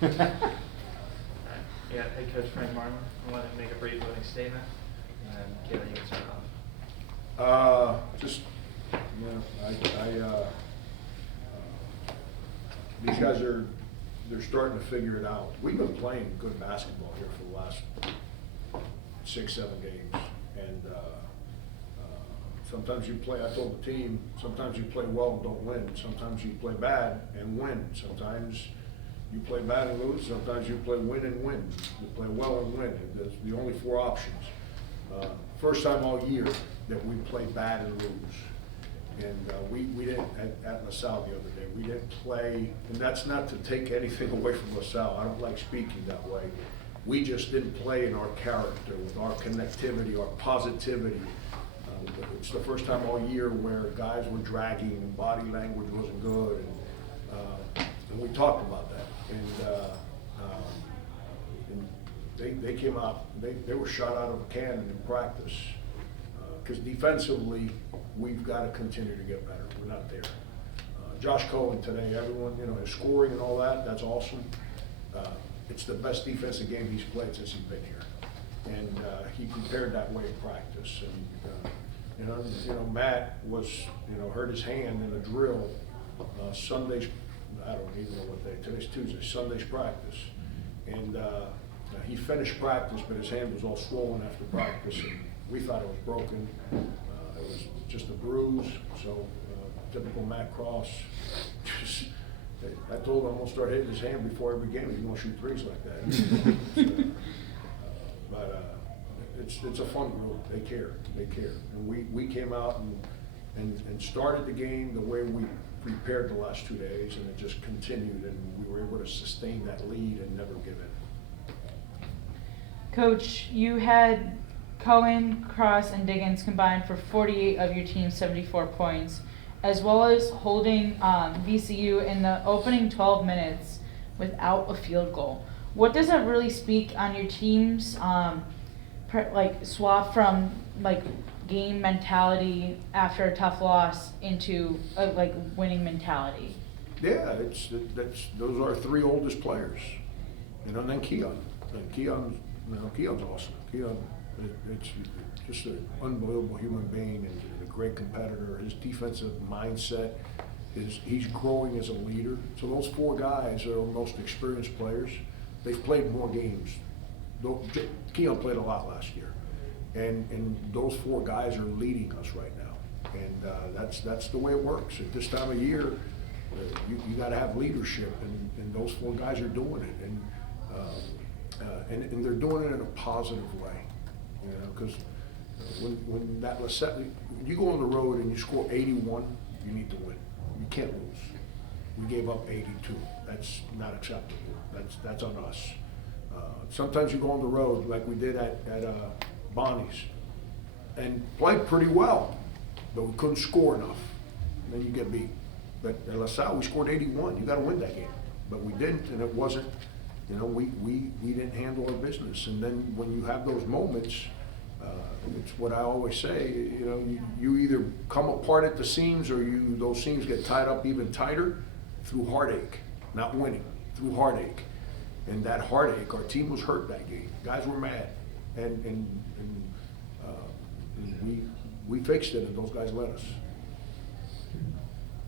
Yeah, head coach Frank Marlin, I want to make a brief opening statement, and Kayla, you can start off. Just, these guys they're starting to figure it out. We've been playing good basketball here for the last 6-7 games, and sometimes you play, I told the team, sometimes you play well and don't win. Sometimes you play bad and win. Sometimes you play bad and lose. Sometimes you play win and win. You play well and win. There's the only 4 options. First time all year that we play bad and lose. And we didn't, at LaSalle the other day, we didn't play, and that's not to take anything away from LaSalle. I don't like speaking that way. We just didn't play in our character, with our connectivity, our positivity. It's the first time all year where guys were dragging and body language wasn't good. And we talked about that. And they came out, they were shot out of a cannon in practice. Because defensively, we've got to continue to get better. We're not there. Josh Cohen today, everyone, his scoring and all that, that's awesome. It's the best defensive game he's played since he's been here. And he prepared that way in practice. And, Matt was, hurt his hand in a drill Sunday's, I don't even know what day, today's Tuesday, Sunday's practice. And he finished practice, but his hand was all swollen after practice. And we thought it was broken. It was just a bruise, so typical Matt Cross. I told him I'm gonna start hitting his hand before every game. He's gonna shoot threes like that. But it's a fun group. They care. And we came out and started the game the way we prepared the last 2 days, and it just continued, and we were able to sustain that lead and never give in. Coach, you had Cohen, Cross, and Diggins combined for 48 of your team's 74 points, as well as holding VCU in the opening 12 minutes without a field goal. What does that really speak on your team's swap from game mentality after a tough loss into a winning mentality? Yeah, those are our 3 oldest players, and then Keon. And Keon's awesome. Keon, it's just an unbelievable human being and a great competitor. His defensive mindset he's growing as a leader. So those 4 guys are our most experienced players. They've played more games. Keon played a lot last year, and those 4 guys are leading us right now. And that's the way it works. At this time of year, you got to have leadership, and those 4 guys are doing it. And they're doing it in a positive way, because when that LaSalle, you go on the road and you score 81, you need to win. You can't lose. We gave up 82. That's not acceptable. That's on us. Sometimes you go on the road like we did at Bonnie's and played pretty well, but we couldn't score enough. And then you get beat. But at LaSalle, we scored 81. You got to win that game, but we didn't, and it wasn't. We didn't handle our business. And then when you have those moments, it's what I always say, you either come apart at the seams, or those seams get tied up even tighter through heartache, not winning, through heartache. And that heartache, our team was hurt that game. Guys were mad, and we fixed it, and those guys let us.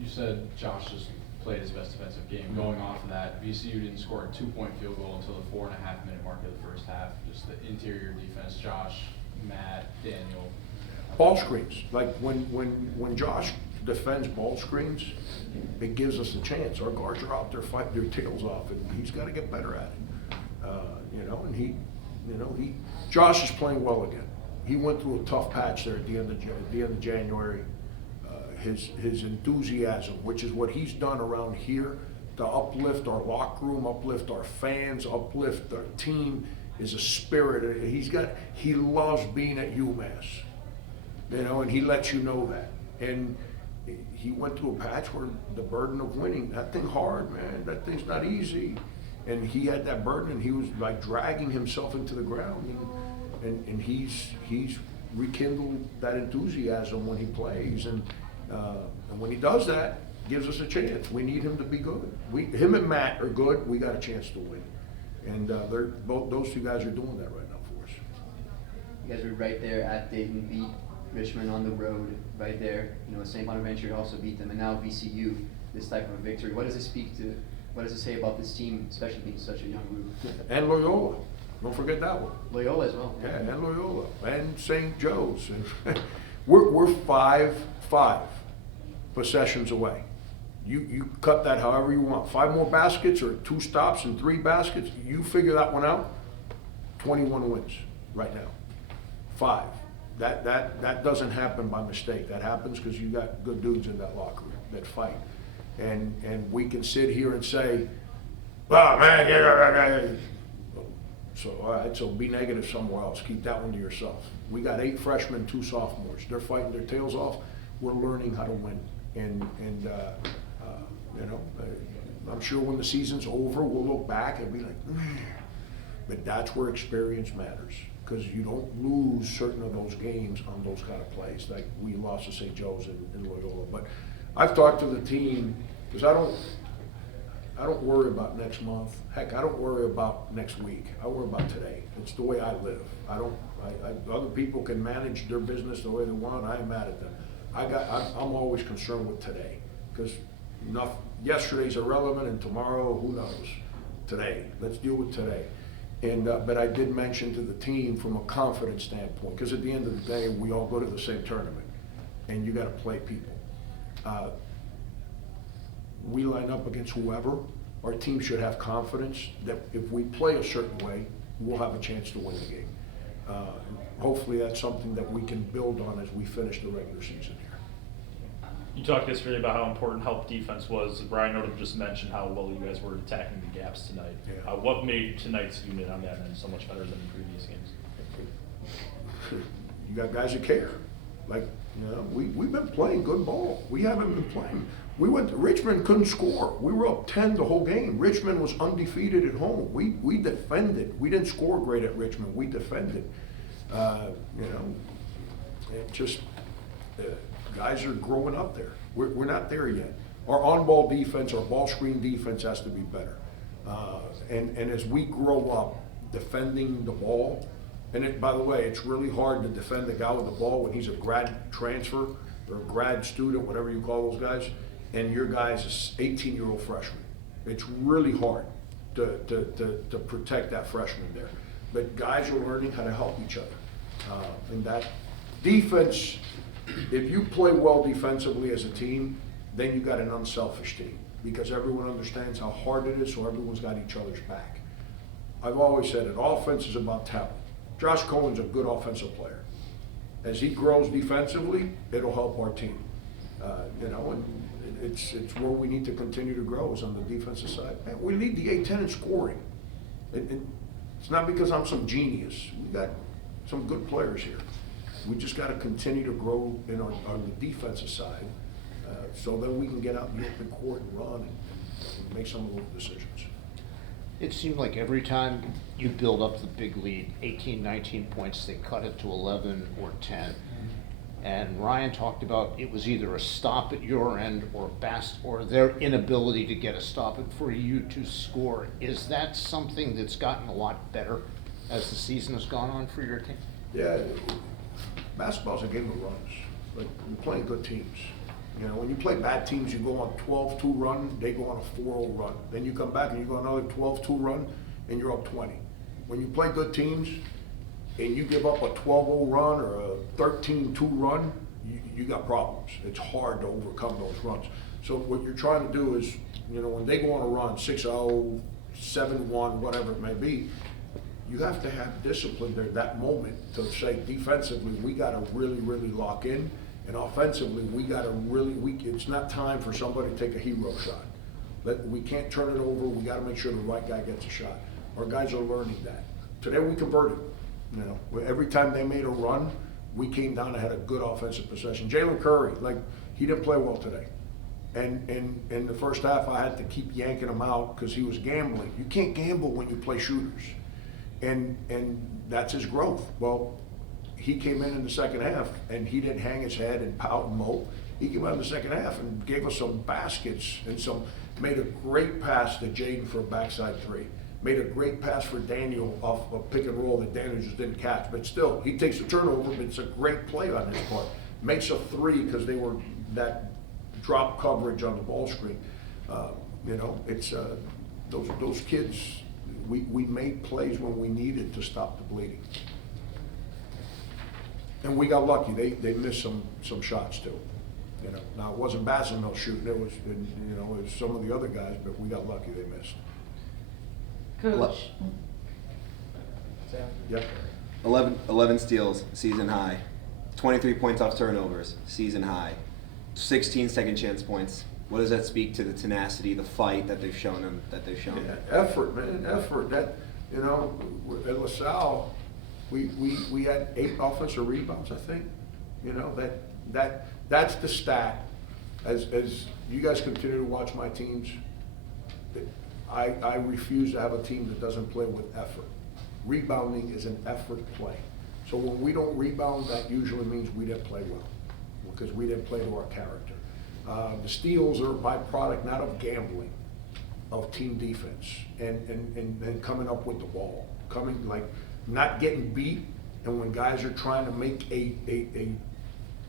You said Josh just played his best defensive game. Going off of that, VCU didn't score a 2-point field goal until the 4.5-minute mark of the first half. Just the interior defense, Josh, Matt, Daniel. Ball screens, like when Josh defends ball screens, it gives us a chance. Our guards are out there fighting their tails off, and he's got to get better at it. And Josh is playing well again. He went through a tough patch there at the end of January. His enthusiasm, which is what he's done around here, to uplift our locker room, uplift our fans, uplift our team, is a spirit. He loves being at UMass, and he lets you know that. And he went through a patch where the burden of winning, that thing hard, man, that thing's not easy. And he had that burden, and he was dragging himself into the ground, and he's rekindled that enthusiasm when he plays. And when he does that, gives us a chance. We need him to be good. Him and Matt are good, we got a chance to win. And those two guys are doing that right now for us. You guys were right there at Dayton, beat Richmond on the road, right there. You know, St. Bonaventure also beat them, and now VCU, this type of a victory. What does it say about this team, especially being such a young group? And Loyola, don't forget that one. Loyola as well. Yeah, and Loyola, and St. Joe's. We're 5 possessions away. You cut that however you want. 5 more baskets or 2 stops and 3 baskets. You figure that one out. 21 wins right now. 5. That doesn't happen by mistake. That happens because you got good dudes in that locker room that fight. And we can sit here and say, "Oh man, yeah." So all right, so be negative somewhere else. Keep that one to yourself. We got 8 freshmen, 2 sophomores. They're fighting their tails off. We're learning how to win. And you know, I'm sure when the season's over, we'll look back and be like, man. But that's where experience matters, because you don't lose certain of those games on those kind of plays, like we lost to St. Joe's and Loyola. But I've talked to the team, because I don't worry about next month. Heck, I don't worry about next week. I worry about today. It's the way I live. Other people can manage their business the way they want. I ain't mad at them. I'm always concerned with today, because yesterday's irrelevant, and tomorrow, who knows? Today, let's deal with today. And but I did mention to the team from a confidence standpoint, because at the end of the day, we all go to the same tournament, and you got to play people. We line up against whoever. Our team should have confidence that if we play a certain way, we'll have a chance to win the game. Hopefully, that's something that we can build on as we finish the regular season here. You talked yesterday about how important help defense was. Brian Odom just mentioned how well you guys were attacking the gaps tonight. Yeah. What made tonight's unit on that end so much better than in previous games? You got guys that care. Like, you know, we've been playing good ball. We haven't been playing. We went to Richmond, couldn't score. We were up 10 the whole game. Richmond was undefeated at home. We defended. We didn't score great at Richmond. We defended. You know, it just guys are growing up there. We're not there yet. Our on-ball defense, our ball screen defense has to be better. And as we grow up defending the ball, and by the way, it's really hard to defend a guy with the ball when he's a grad transfer or a grad student, whatever you call those guys, and your guy's an 18-year-old freshman. It's really hard to protect that freshman there. But guys are learning how to help each other. And that defense, if you play well defensively as a team, then you got an unselfish team, because everyone understands how hard it is, so everyone's got each other's back. I've always said it, offense is about talent. Josh Cohen's a good offensive player. As he grows defensively, it'll help our team. You know, and it's where we need to continue to grow, is on the defensive side. Man, we lead the A-10 in scoring. It's not because I'm some genius. We got some good players here. We just got to continue to grow on the defensive side, so that we can get out in the open court and run and make some of those decisions. It seemed like every time you build up the big lead, 18, 19 points, they cut it to 11 or 10. And Ryan talked about it was either a stop at your end or their inability to get a stop for you to score. Is that something that's gotten a lot better as the season has gone on for your team? Yeah, basketball's a game of runs. Like, you're playing good teams. You know, when you play bad teams, you go on a 12-2 run, they go on a 4-0 run. Then you come back and you go on another 12-2 run, and you're up 20. When you play good teams and you give up a 12-0 run or a 13-2 run, you got problems. It's hard to overcome those runs. So what you're trying to do is, you know, when they go on a run, 6-0, 7-1, whatever it may be, you have to have discipline there, that moment, to say defensively, we got to really, really lock in. And offensively, we got to really, it's not time for somebody to take a hero shot. We can't turn it over. We got to make sure the right guy gets a shot. Our guys are learning that. Today we converted. You know, every time they made a run, we came down and had a good offensive possession. Jalen Curry, he didn't play well today. And in the first half, I had to keep yanking him out because he was gambling. You can't gamble when you play shooters. And that's his growth. Well, he came in the second half, and he didn't hang his head and pout and mope. He came out in the second half and gave us some baskets and made a great pass to Jaden for a backside three. Made a great pass for Daniel off a pick and roll that Daniel just didn't catch. But still, he takes a turnover, but it's a great play on his part. Makes a three because they were that drop coverage on the ball screen. It's those kids, we made plays when we needed to stop the bleeding. And we got lucky. They missed some shots too. Now it wasn't Bassenville shooting. It was some of the other guys, but we got lucky they missed. Coach. Sam? Yep. 11 steals, season high. 23 points off turnovers, season high. 16 second chance points. What does that speak to the tenacity, the fight that they've shown? Yeah, effort, man, effort. That at LaSalle, we had 8 offensive rebounds, I think. That's the stat. As you guys continue to watch my teams, I refuse to have a team that doesn't play with effort. Rebounding is an effort play. So when we don't rebound, that usually means we didn't play well, because we didn't play to our character. The steals are a byproduct not of gambling, of team defense and coming up with the ball, not getting beat, and when guys are trying to make a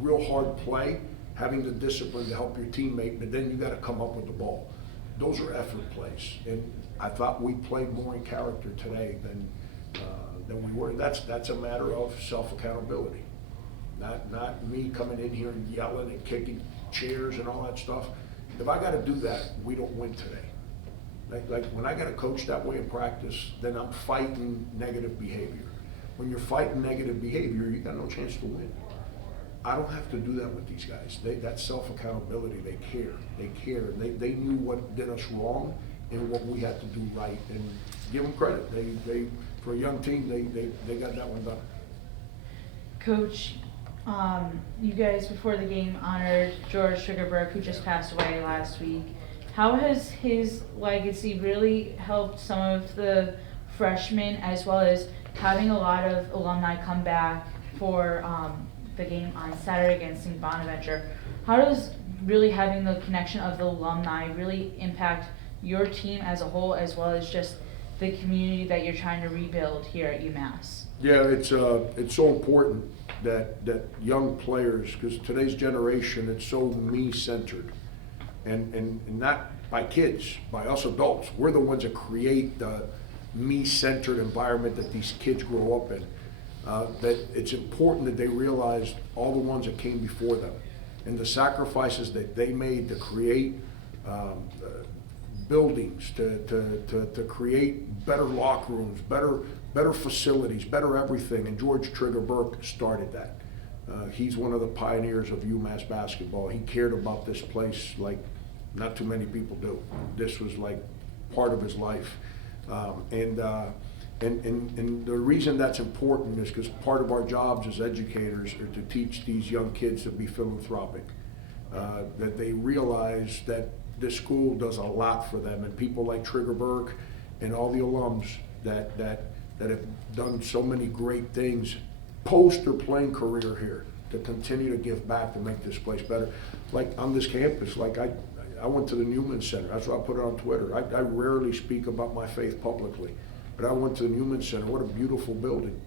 real hard play, having the discipline to help your teammate, but then you got to come up with the ball. Those are effort plays, and I thought we played more in character today than we were. That's a matter of self-accountability, not me coming in here and yelling and kicking chairs and all that stuff. If I got to do that, we don't win today. Like when I got to coach that way in practice, then I'm fighting negative behavior. When you're fighting negative behavior, you got no chance to win. I don't have to do that with these guys. That's self-accountability. They care. They knew what did us wrong and what we had to do right. And give them credit. They for a young team, they got that one done. Coach, you guys before the game honored George Sugarberg, who just passed away last week. How has his legacy really helped some of the freshmen, as well as having a lot of alumni come back for the game on Saturday against St. Bonaventure? How does really having the connection of the alumni really impact your team as a whole, as well as just the community that you're trying to rebuild here at UMass? Yeah, it's so important that young players, because today's generation, it's so me-centered, and not by kids, by us adults. We're the ones that create the me-centered environment that these kids grow up in. That it's important that they realize all the ones that came before them and the sacrifices that they made to create buildings, to create better locker rooms, better facilities, better everything. And George Trigger Burke started that. He's one of the pioneers of UMass basketball. He cared about this place like not too many people do. This was like part of his life. And the reason that's important is because part of our jobs as educators are to teach these young kids to be philanthropic, that they realize that this school does a lot for them, and people like Trigger Burke and all the alums that have done so many great things post their playing career here to continue to give back to make this place better. Like on this campus, like I went to the Newman Center. That's why I put it on Twitter. I rarely speak about my faith publicly. But I went to the Newman Center. What a beautiful building.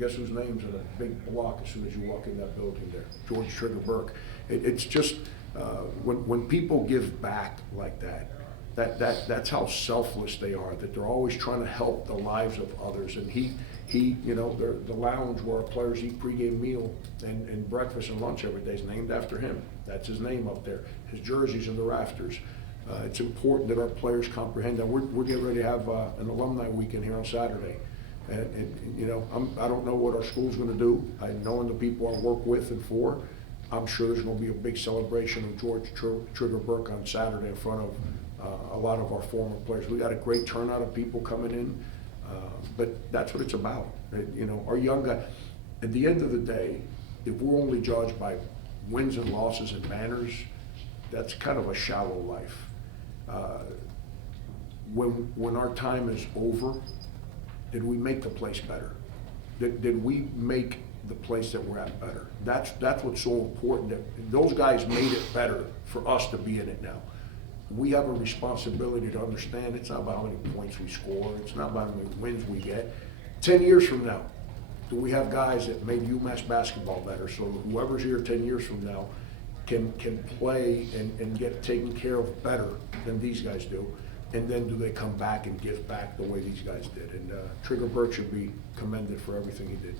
Guess whose name's in a big block as soon as you walk in that building there? George Trigger Burke. It's just, when people give back like that's how selfless they are, that they're always trying to help the lives of others. And he the lounge where our players eat pregame meal and breakfast and lunch every day is named after him. That's his name up there. His jersey's in the rafters. It's important that our players comprehend that. We're getting ready to have an alumni weekend here on Saturday. And I don't know what our school's going to do. Knowing the people I work with and for, I'm sure there's going to be a big celebration of George Trigger Burke on Saturday in front of a lot of our former players. We got a great turnout of people coming in, but that's what it's about. Our young guys, at the end of the day, if we're only judged by wins and losses and banners, that's kind of a shallow life. When our time is over, did we make the place better? Did we make the place that we're at better. That's what's so important, that those guys made it better for us to be in it now. We have a responsibility to understand it's not about how many points we score, it's not about how many wins we get. 10 years from now, do we have guys that made UMass basketball better, so whoever's here 10 years from now can play and get taken care of better than these guys do? And then do they come back and give back the way these guys did? And Trigger Burke should be commended for everything he did.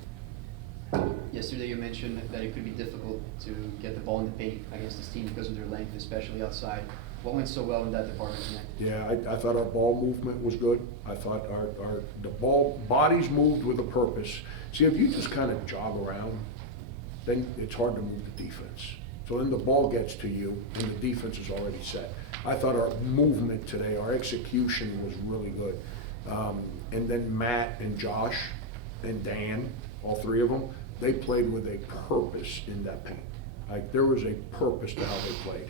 Yesterday you mentioned that it could be difficult to get the ball in the paint against this team because of their length, especially outside. What went so well in that department tonight? Yeah, I thought our ball movement was good. I thought the bodies moved with a purpose. See, if you just kind of jog around, then it's hard to move the defense. So then the ball gets to you and the defense is already set. I thought our movement today, our execution was really good. And then Matt and Josh and Dan, all three of them, they played with a purpose in that paint. Like, there was a purpose to how they played.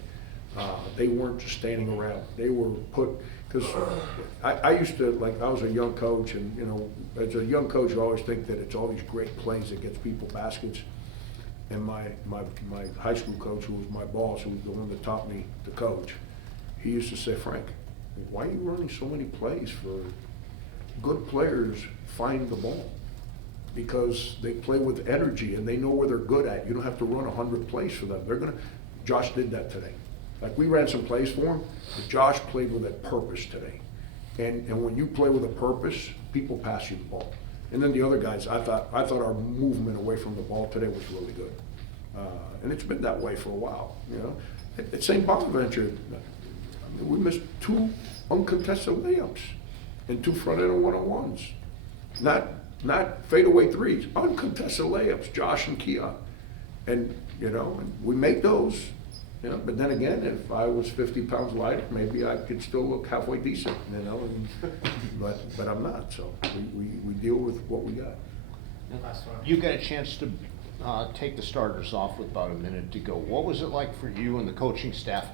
They weren't just standing around. They were put, because I used to, like, I was a young coach, and, you know, as a young coach, you always think that it's all these great plays that gets people baskets. And my high school coach, who was my boss, who was the one that taught me to coach, he used to say, Frank, why are you running so many plays for good players find the ball? Because they play with energy and they know where they're good at. You don't have to run 100 plays for them. They're gonna, Josh did that today. Like, we ran some plays for him, but Josh played with a purpose today. And when you play with a purpose, people pass you the ball. And then the other guys, I thought our movement away from the ball today was really good. And it's been that way for a while, you know. At St. Bonaventure, I mean, we missed 2 uncontested layups and 2 front-end one-on-ones. Not fadeaway threes, uncontested layups, Josh and Keon. And, you know, and we make those, you know, but then again, if I was 50 pounds lighter, maybe I could still look halfway decent, you know, and, but I'm not, so we deal with what we got. Last one. You got a chance to take the starters off with about a minute to go. What was it like for you and the coaching staff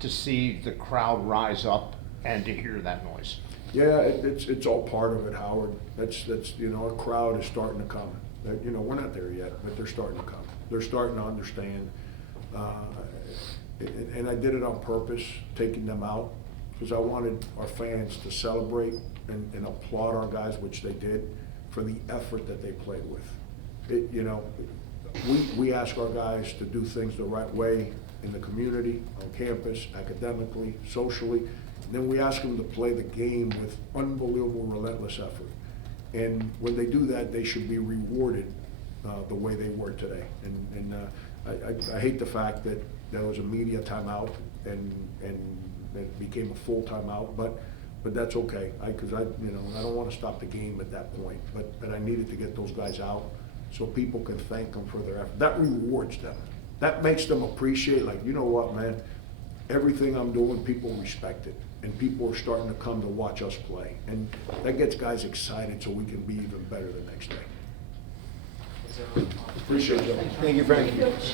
to see the crowd rise up and to hear that noise? Yeah, it's all part of it, Howard. That's you know, our crowd is starting to come. You know, we're not there yet, but they're starting to come. They're starting to understand. And I did it on purpose, taking them out, because I wanted our fans to celebrate and applaud our guys, which they did, for the effort that they played with. You know, we ask our guys to do things the right way in the community, on campus, academically, socially. Then we ask them to play the game with unbelievable, relentless effort. And when they do that, they should be rewarded the way they were today. And I hate the fact that there was a media timeout and it became a full timeout, but that's okay. Because I don't want to stop the game at that point. But I needed to get those guys out so people can thank them for their effort. That rewards them. That makes them appreciate, like, you know what, man, everything I'm doing, people respect it. And people are starting to come to watch us play. And that gets guys excited so we can be even better the next day. Appreciate it. Thank you, Frank.